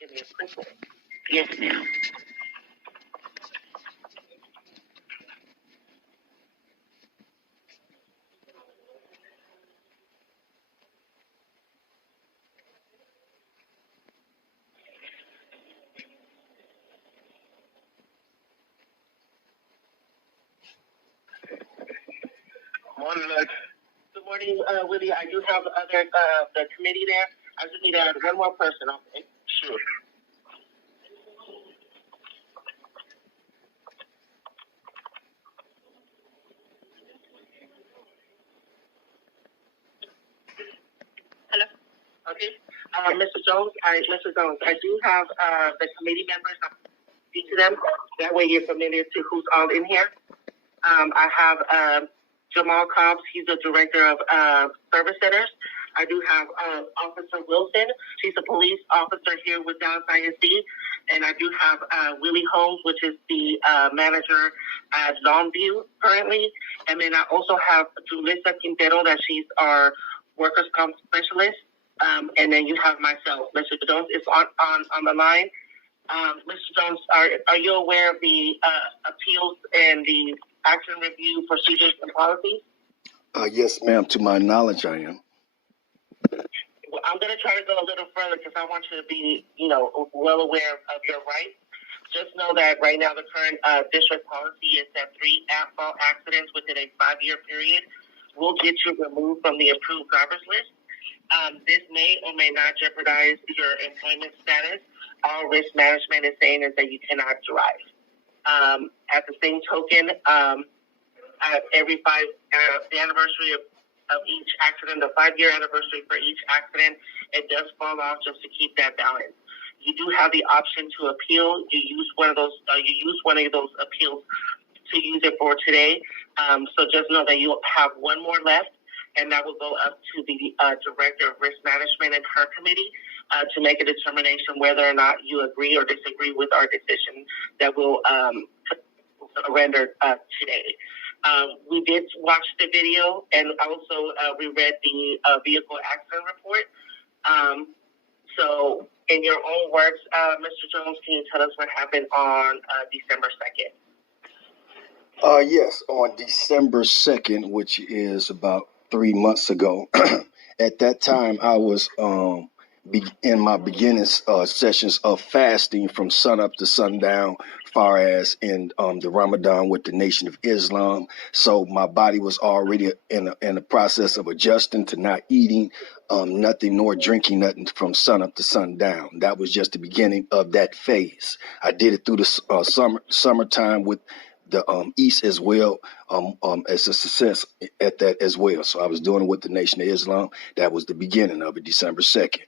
Give me a quick one. Yes, ma'am. Morning, Lex. Good morning, Willie. I do have the committee there. I just need one more person, okay? Sure. Hello. Okay. Mr. Jones, I do have the committee members. I'll speak to them. That way you're familiar to who's all in here. I have Jamal Cobbs. He's the director of service centers. I do have Officer Wilson. She's a police officer here with Dallas ISD. And I do have Willie Holmes, which is the manager at Longview currently. And then I also have Julissa Quintero, that she's our workers' comp specialist. And then you have myself. Mr. Jones is on the line. Mr. Jones, are you aware of the appeals and the action review procedures and policies? Yes, ma'am. To my knowledge, I am. Well, I'm going to try to go a little further because I want you to be, well aware of your rights. Just know that right now the current district policy is that 3 at-fault accidents within a 5-year period will get you removed from the approved driver's list. This may or may not jeopardize your employment status. All risk management is saying is that you cannot drive. At the same token, at every the anniversary of each accident, the 5-year anniversary for each accident, it does fall off just to keep that balance. You do have the option to appeal. You use one of those appeals to use it for today. So just know that you have one more left, and that will go up to the director of risk management and her committee to make a determination whether or not you agree or disagree with our decision that we'll render today. We did watch the video, and also we read the vehicle accident report. So in your own words, Mr. Jones, can you tell us what happened on December 2nd? Yes, on December 2nd, which is about 3 months ago. At that time, I was in my beginning sessions of fasting from sunup to sundown, far as in the Ramadan with the Nation of Islam. So my body was already in the process of adjusting to not eating nothing nor drinking nothing from sunup to sundown. That was just the beginning of that phase. I did it through the summertime with the East as well, as a success at that as well. So I was doing it with the Nation of Islam. That was the beginning of it, December 2nd.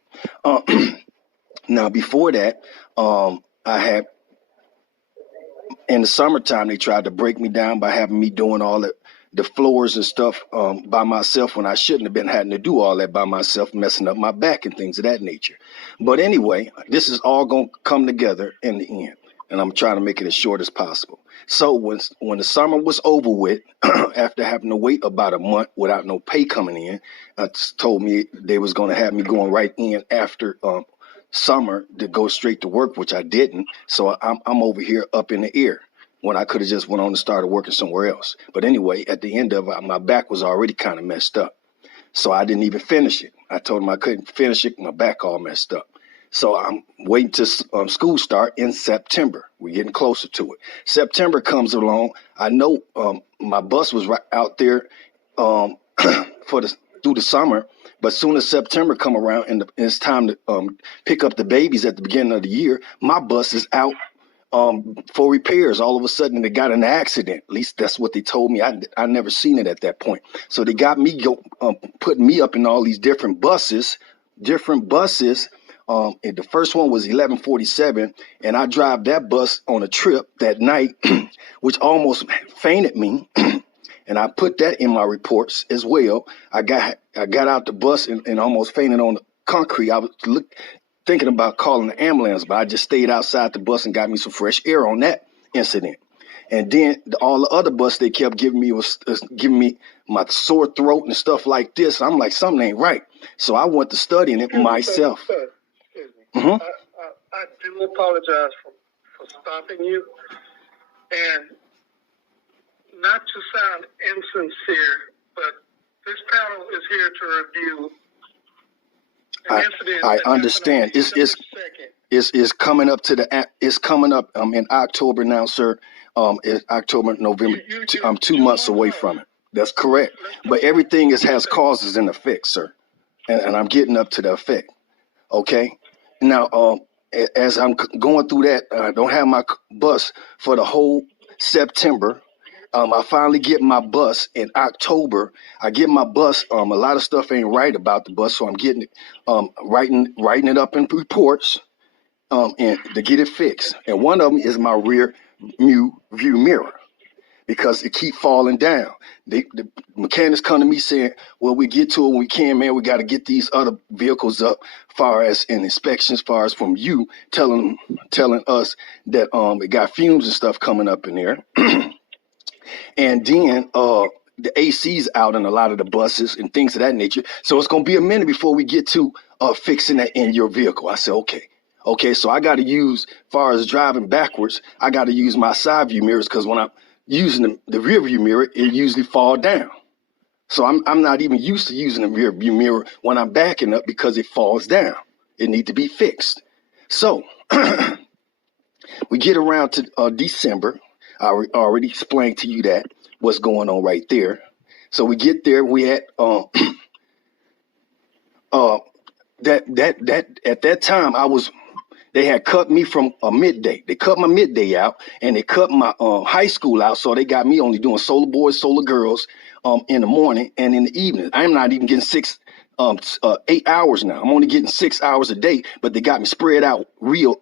Now, before that, I had, in the summertime, they tried to break me down by having me doing all the floors and stuff by myself when I shouldn't have been having to do all that by myself, messing up my back and things of that nature. But anyway, this is all going to come together in the end, and I'm trying to make it as short as possible. So when the summer was over with, after having to wait about a month without no pay coming in, told me they was going to have me going right in after summer to go straight to work, which I didn't. So I'm over here up in the air when I could have just went on and started working somewhere else. But anyway, at the end of it, my back was already kind of messed up. So I didn't even finish it. I told them I couldn't finish it. My back all messed up. So I'm waiting to school start in September. We're getting closer to it. September comes along. I know my bus was right out there through the summer, but soon as September come around and it's time to pick up the babies at the beginning of the year, my bus is out for repairs. All of a sudden, they got in an accident. At least that's what they told me. I never seen it at that point. So they got me putting me up in all these different buses. And the first one was 1147, and I drive that bus on a trip that night, which almost fainted me. And I put that in my reports as well. I got out the bus and almost fainted on the concrete. I was thinking about calling the ambulance, but I just stayed outside the bus and got me some fresh air on that incident. And then all the other bus they kept giving me was giving me my sore throat and stuff like this. I'm like, something ain't right. So I went to studying it myself. Excuse me. Mm-hmm. I do apologize for stopping you, and not to sound insincere, but this panel is here to review an incident. I understand. It's coming up to it's coming up in October now, sir. It's October, November. I'm 2 months away from it. That's correct. But everything has causes and effects, sir. And I'm getting up to the effect. Okay. Now, as I'm going through that, I don't have my bus for the whole September. I finally get my bus in October. I get my bus. A lot of stuff ain't right about the bus, so I'm getting it, writing it up in reports, and to get it fixed. And one of them is my rear view mirror, because it keep falling down. The mechanics come to me saying, well, we get to it when we can, man. We got to get these other vehicles up, far as in inspections, far as from you telling us that it got fumes and stuff coming up in there. And then the AC's out in a lot of the buses and things of that nature. So it's going to be a minute before we get to fixing that in your vehicle. I said, okay. So I got to use, far as driving backwards, I got to use my side view mirrors, because when I'm using the rear view mirror, it usually fall down. So I'm not even used to using the rear view mirror when I'm backing up, because it falls down. It needs to be fixed. So we get around to December. I already explained to you that what's going on right there. So we get there. We had that at that time they had cut me from a midday. They cut my midday out, and they cut my high school out. So they got me only doing solar boys, solar girls in the morning and in the evening. I'm not even getting 8 hours now. I'm only getting 6 hours a day, but they got me spread out real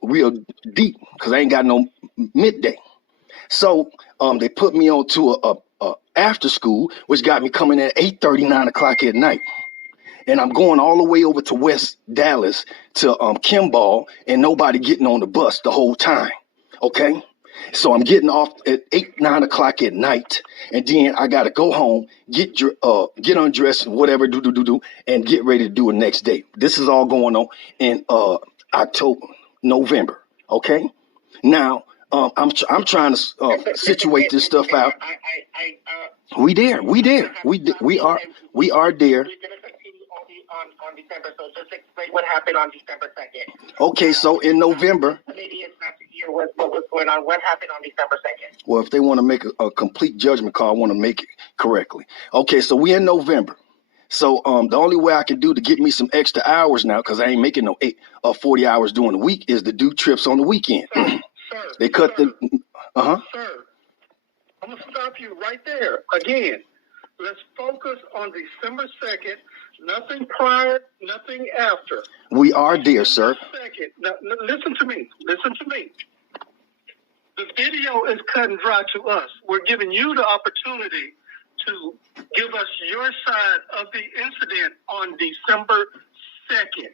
deep, because I ain't got no midday. So they put me on to a after school, which got me coming at 8:30, 9 o'clock at night. And I'm going all the way over to West Dallas to Kimball, and nobody getting on the bus the whole time. Okay. So I'm getting off at 8, 9 o'clock at night, and then I got to go home, get undressed, whatever, and get ready to do it next day. This is all going on in October, November. Okay. Now, I'm trying to situate this stuff out. We are there. We're going to continue on December, so just explain what happened on December 2nd. Okay, so in November. Maybe it's not to hear what was going on. What happened on December 2nd? Well, if they want to make a complete judgment call, I want to make it correctly. Okay, so we in November. So the only way I can do to get me some extra hours now, because I ain't making no 40 hours during the week, is to do trips on the weekend. Sir, they cut sir, the. Sir, I'm gonna stop you right there again. Let's focus on December 2nd. Nothing prior, nothing after. We are there, sir. Second. Now, listen to me. The video is cut and dry to us. We're giving you the opportunity to give us your side of the incident on December 2nd.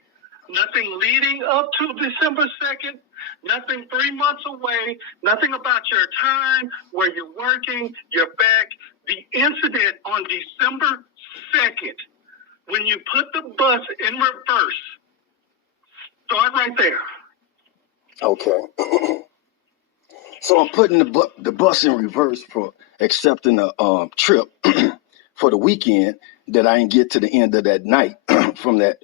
Nothing leading up to December 2nd. Nothing 3 months away. Nothing about your time, where you're working, your back. The incident on December 2nd, when you put the bus in reverse. Start right there. Okay. So I'm putting the bus in reverse for accepting a trip for the weekend that I didn't get to the end of that night from that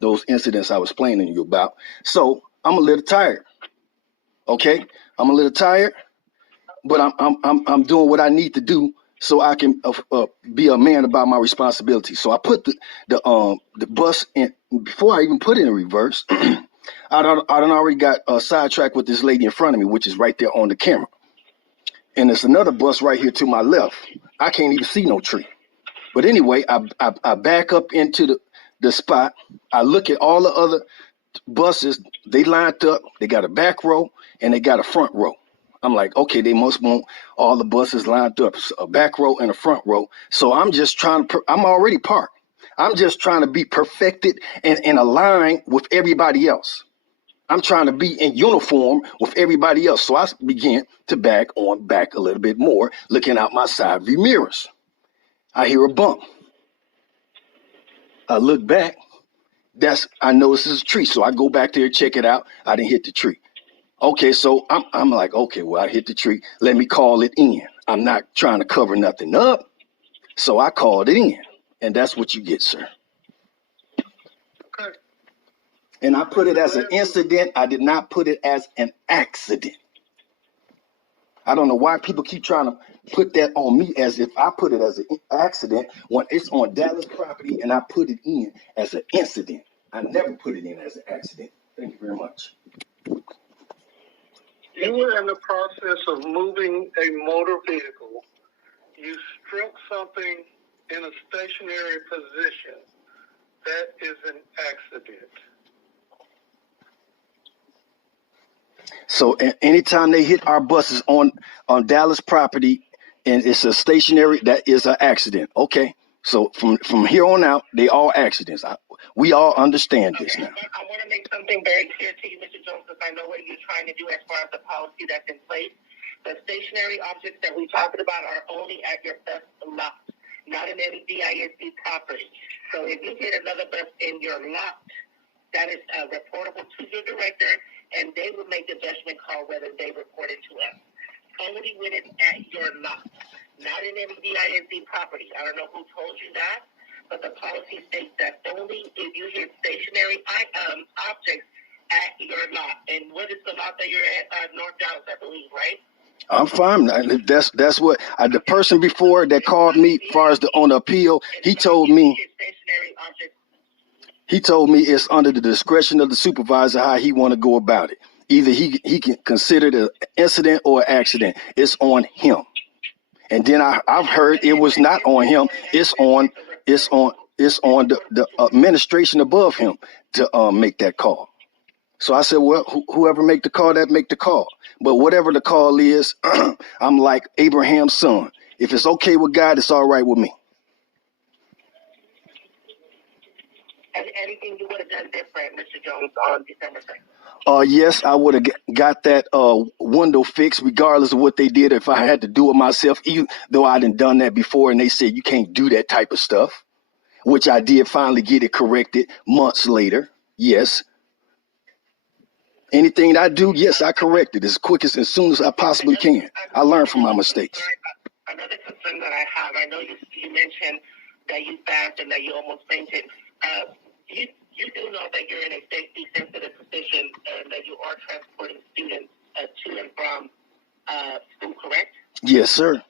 those incidents I was explaining to you about. So I'm a little tired. Okay, I'm a little tired, but I'm doing what I need to do so I can be a man about my responsibility. So I put the bus in before I even put it in reverse. I done already got sidetracked with this lady in front of me, which is right there on the camera. And there's another bus right here to my left. I can't even see no tree. But anyway, I back up into the spot. I look at all the other buses. They lined up. They got a back row and they got a front row. I'm like, okay, they must want all the buses lined up, a back row and a front row. So I'm just trying to, I'm already parked. I'm just trying to be perfected and aligned with everybody else. I'm trying to be in uniform with everybody else. So I begin to back a little bit more, looking out my side view mirrors. I hear a bump. I look back. I know this is a tree, so I go back there, check it out. I didn't hit the tree. Okay, so I'm like, okay, well, I hit the tree. Let me call it in. I'm not trying to cover nothing up. So I called it in. And that's what you get, sir. Okay. And I put it as an incident. I did not put it as an accident. I don't know why people keep trying to put that on me as if I put it as an accident when it's on Dallas property and I put it in as an incident. I never put it in as an accident. Thank you very much. You were in the process of moving a motor vehicle. You struck something in a stationary position. That is an accident. So anytime they hit our buses on Dallas property and it's a stationary, that is an accident. Okay. So from here on out, they all accidents. We all understand this now. I want to make something very clear to you, Mr. Jones, because I know what you're trying to do as far as the policy that's in place. The stationary objects that we're talking about are only at your bus lot, not in any DISD property. So if you hit another bus in your lot, that is reportable to your director, and they will make the judgment call whether they report it to us. Only when it's at your lot, not in any DISD property. I don't know who told you that, but the policy states that only if you hit stationary objects at your lot. And what is the lot that you're at? North Dallas, I believe, right? I'm fine. That's what the person before that called me, as far as on the appeal, he told me it's under the discretion of the supervisor how he want to go about it. Either he can consider it an incident or an accident. It's on him. And then I've heard it was not on him. It's on the administration above him to make that call. So I said, well, whoever make the call, that make the call. But whatever the call is, I'm like Abraham's son. If it's okay with God, it's all right with me. Anything you would have done different, Mr. Jones, on December 2nd? Yes, I would have got that window fixed regardless of what they did if I had to do it myself, even though I done done that before and they said you can't do that type of stuff, which I did finally get it corrected months later. Yes. Anything that I do, yes, I correct it as quick as soon as I possibly can. I learn from my mistakes. Another concern that I have, I know you mentioned that you fast and that you almost fainted. You do know that you're in a safety sensitive position and that you are transporting students to and from school, correct? Yes, sir.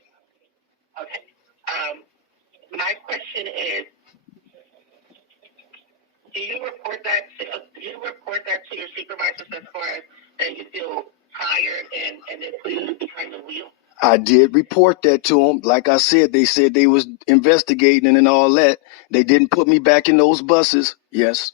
Okay. My question is, do you report that to your supervisors as far as that you feel tired and then put you behind the wheel? I did report that to them. Like I said, they said they was investigating and all that. They didn't put me back in those buses. Yes.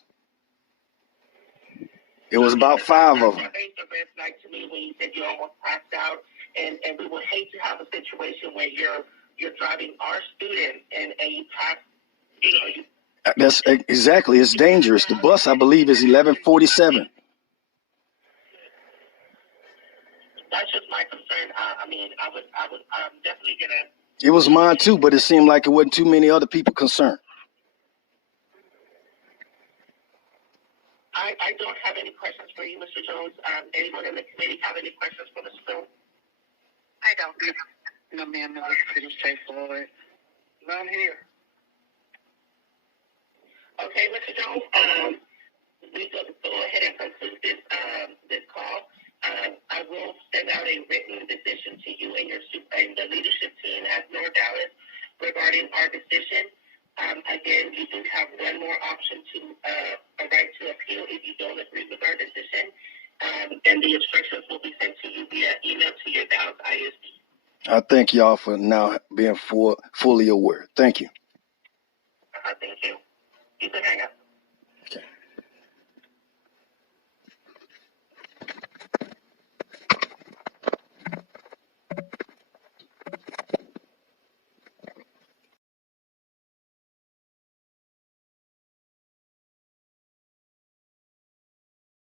It was about 5 of them. That made the red flag to me when you said you almost passed out, and we would hate to have a situation where you're driving our students and you pass, That's exactly. It's dangerous. The bus, I believe, is 1147. That's just my concern. I'm definitely gonna. It was mine too, but it seemed like it wasn't too many other people concerned. I don't have any questions for you, Mr. Jones. Anyone in the committee have any questions for Mr. Jones? I don't. No, ma'am. No, it's pretty straightforward. None here. Okay, Mr. Jones. We go ahead and conclude this call. I will send out a written decision to you and the leadership team at North Dallas regarding our decision. Again, you do have one more option to a right to appeal if you don't agree with our decision. And the instructions will be sent to you via email to your Dallas ISD. I thank y'all for now being fully aware. Thank you. Thank you. You can hang up.